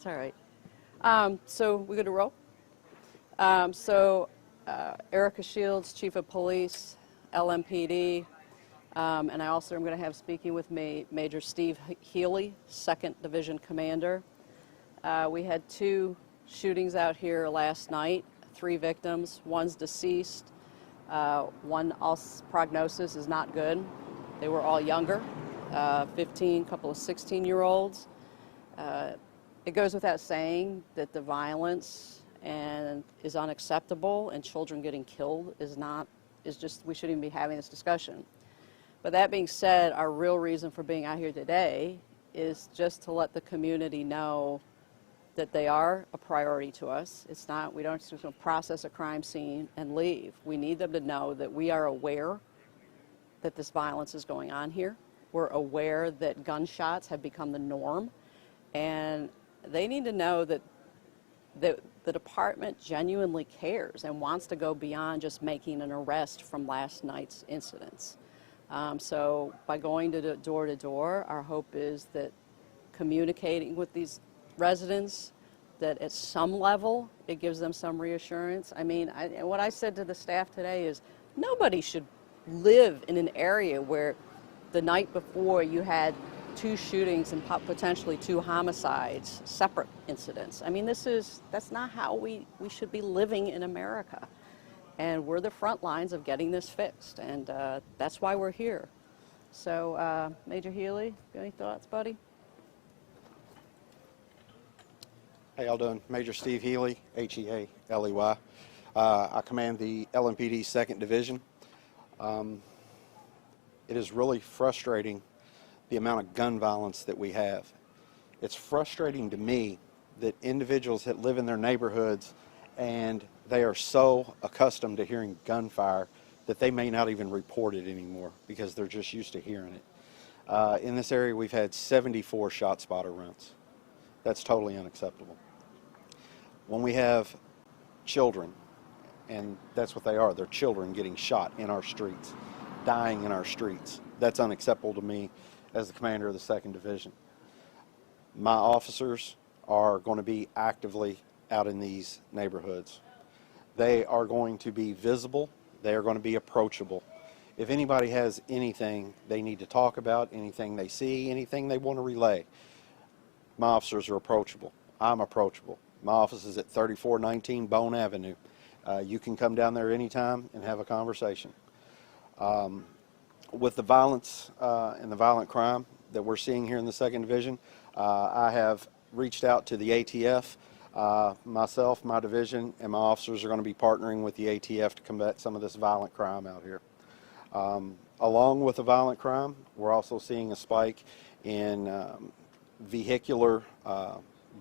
It's all right. So we're going to roll. Erika Shields, Chief of Police, LMPD, and I also am going to have speaking with me Major Steve Healy, 2nd Division Commander. We had 2 shootings out here last night, 3 victims, one's deceased, one prognosis is not good. They were all younger, 15, couple of 16-year-olds. It goes without saying that the violence is unacceptable, and children getting killed is just, we shouldn't even be having this discussion. But that being said, our real reason for being out here today is just to let the community know that they are a priority to us. It's not, we don't just process a crime scene and leave. We need them to know that we are aware that this violence is going on here. We're aware that gunshots have become the norm, and they need to know that the department genuinely cares and wants to go beyond just making an arrest from last night's incidents. So by going to door, our hope is that communicating with these residents, that at some level it gives them some reassurance. I mean, what I said to the staff today is nobody should live in an area where the night before you had 2 shootings and potentially 2 homicides, separate incidents. I mean, that's not how we should be living in America. And we're the front lines of getting this fixed, and that's why we're here. So, Major Healy, got any thoughts, buddy? How y'all doing? Major Steve Healy, H-E-A-L-E-Y. I command the LMPD 2nd Division. It is really frustrating the amount of gun violence that we have. It's frustrating to me that individuals that live in their neighborhoods and they are so accustomed to hearing gunfire that they may not even report it anymore because they're just used to hearing it. In this area, we've had 74 shot spotter runs. That's totally unacceptable. When we have children, and that's what they are, they're children getting shot in our streets, dying in our streets, that's unacceptable to me as the commander of the 2nd Division. My officers are going to be actively out in these neighborhoods. They are going to be visible. They are going to be approachable. If anybody has anything they need to talk about, anything they see, anything they want to relay, my officers are approachable. I'm approachable. My office is at 3419 Bone Avenue. You can come down there anytime and have a conversation. With the violence and the violent crime that we're seeing here in the 2nd Division, I have reached out to the ATF. Myself, my division, and my officers are going to be partnering with the ATF to combat some of this violent crime out here. Along with the violent crime, we're also seeing a spike in vehicular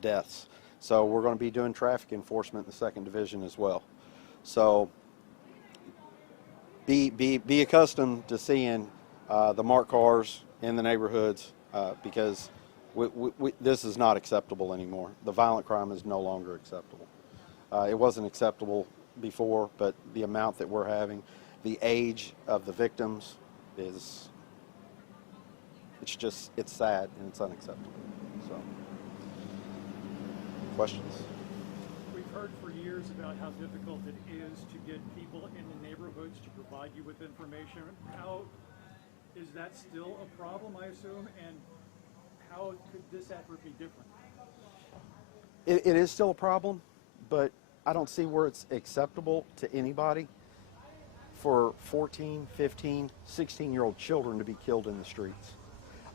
deaths. So we're going to be doing traffic enforcement in the 2nd Division as well. So be accustomed to seeing the marked cars in the neighborhoods because this is not acceptable anymore. The violent crime is no longer acceptable. It wasn't acceptable before, but the amount that we're having, the age of the victims it's sad and it's unacceptable. So, questions? We've heard for years about how difficult it is to get people in the neighborhoods to provide you with information. How is that still a problem, I assume, and how could this effort be different? It is still a problem, but I don't see where it's acceptable to anybody for 14, 15, 16-year-old children to be killed in the streets.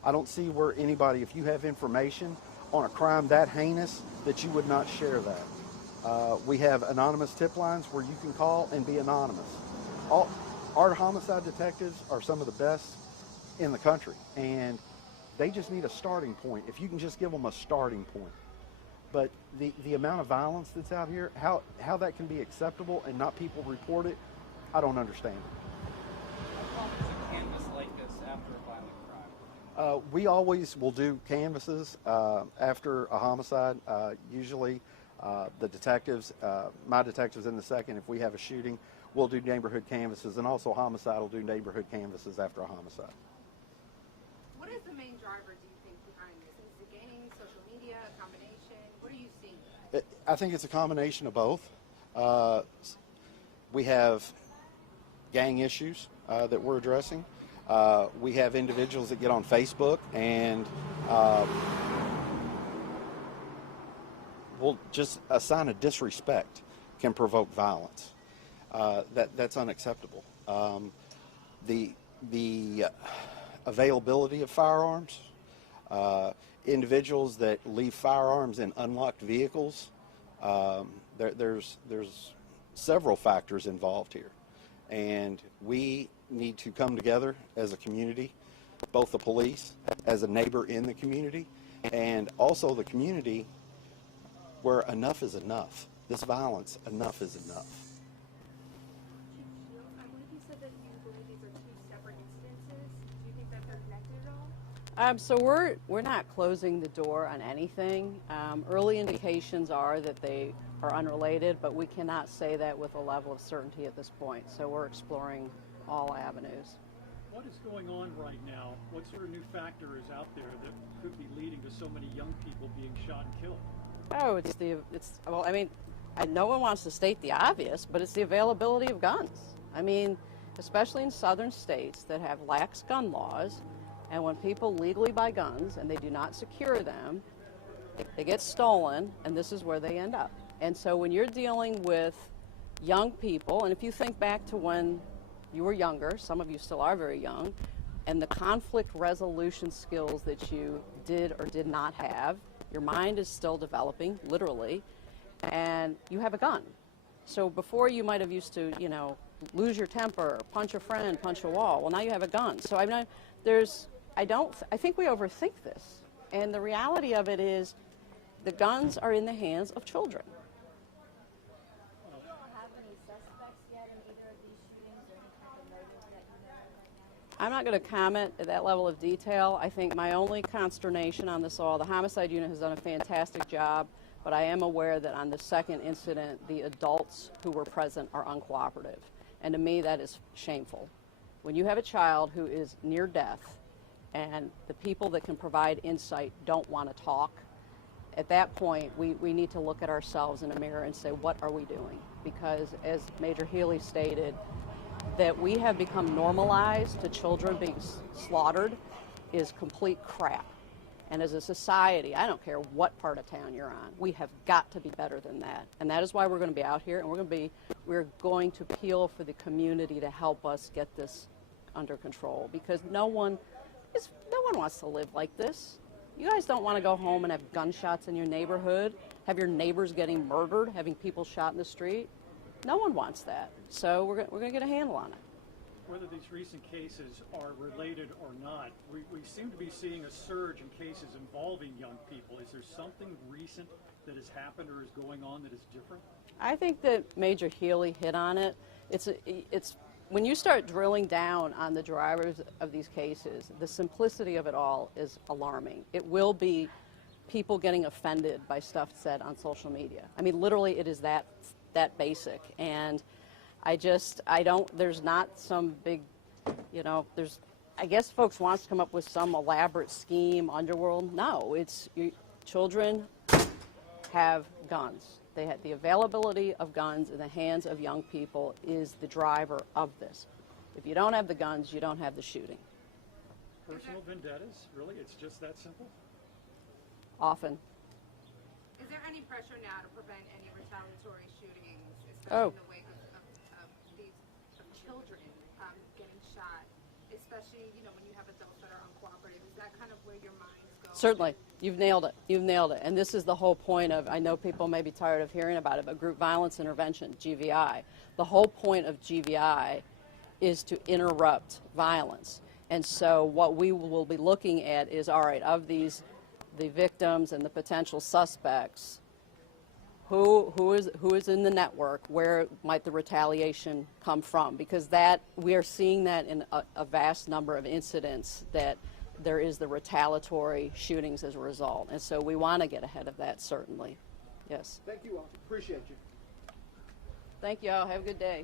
I don't see where anybody, if you have information on a crime that heinous, that you would not share that. We have anonymous tip lines where you can call and be anonymous. Our homicide detectives are some of the best in the country, and they just need a starting point. If you can just give them a starting point. But the amount of violence that's out here, how that can be acceptable and not people report it, I don't understand it. How often is a canvas like this after a violent crime? We always will do canvases after a homicide. Usually the detectives, my detectives in the 2nd, if we have a shooting, we'll do neighborhood canvases, and also homicide will do neighborhood canvases after a homicide. What is the main driver, do you think, behind this? Is it gaming, social media, a combination? What do you I think it's a combination of both. We have gang issues that we're addressing. We have individuals that get on Facebook and will just a sign of disrespect can provoke violence. That's unacceptable. The availability of firearms, individuals that leave firearms in unlocked vehicles. There's several factors involved here, and we need to come together as a community, both the police, as a neighbor in the community, and also the community where enough is enough. This violence, enough is enough. Chief Shields, I believe you said that you believe these are two separate incidences. Do you think that they're connected at all? So we're not closing the door on anything. Early indications are that they are unrelated, but we cannot say that with a level of certainty at this point. So we're exploring all avenues. What is going on right now? What sort of new factor is out there that could be leading to so many young people being shot and killed? Oh, well, I mean, no one wants to state the obvious, but it's the availability of guns. I mean, especially in southern states that have lax gun laws, and when people legally buy guns and they do not secure them, they get stolen, and this is where they end up. And so when you're dealing with young people, and if you think back to when you were younger, some of you still are very young, and the conflict resolution skills that you did or did not have, your mind is still developing, literally, and you have a gun. So before you might have used to, lose your temper, punch a friend, punch a wall. Well, now you have a gun. So I mean, I think we overthink this. And the reality of it is the guns are in the hands of children. You don't have any suspects yet in either of these shootings or any kind of motives that you know right now? I'm not going to comment at that level of detail. I think my only consternation on this all, the homicide unit has done a fantastic job, but I am aware that on the second incident, the adults who were present are uncooperative. And to me, that is shameful. When you have a child who is near death and the people that can provide insight don't want to talk, at that point, we need to look at ourselves in a mirror and say, what are we doing? Because as Major Healy stated, that we have become normalized to children being slaughtered is complete crap. And as a society, I don't care what part of town you're on, we have got to be better than that. And that is why we're going to be out here, and we're going to appeal for the community to help us get this under control, because no one wants to live like this. You guys don't want to go home and have gunshots in your neighborhood, have your neighbors getting murdered, having people shot in the street. No one wants that. So we're going to get a handle on it. Whether these recent cases are related or not, we seem to be seeing a surge in cases involving young people. Is there something recent that has happened or is going on that is different? I think that Major Healy hit on it. It's when you start drilling down on the drivers of these cases, the simplicity of it all is alarming. It will be people getting offended by stuff said on social media. I mean, literally, it is that basic. And there's not some big, I guess folks want to come up with some elaborate scheme, underworld. No, children have guns. They had the availability of guns in the hands of young people is the driver of this. If you don't have the guns, you don't have the shooting. Personal vendettas? Really? It's just that simple? Often. Is there any pressure now to prevent any retaliatory shootings, especially Oh. in the wake of children getting shot, especially when you have adults that are uncooperative? Is that kind of where your mind's going? Certainly. You've nailed it. You've nailed it. And this is the whole point of, I know people may be tired of hearing about it, but group violence intervention, GVI. The whole point of GVI is to interrupt violence. And so what we will be looking at is, all right, of the victims and the potential suspects, who is in the network, where might the retaliation come from? Because we are seeing that in a vast number of incidents, that there is the retaliatory shootings as a result. And so we want to get ahead of that, certainly. Yes. Thank you all. Appreciate you. Thank you all. Have a good day.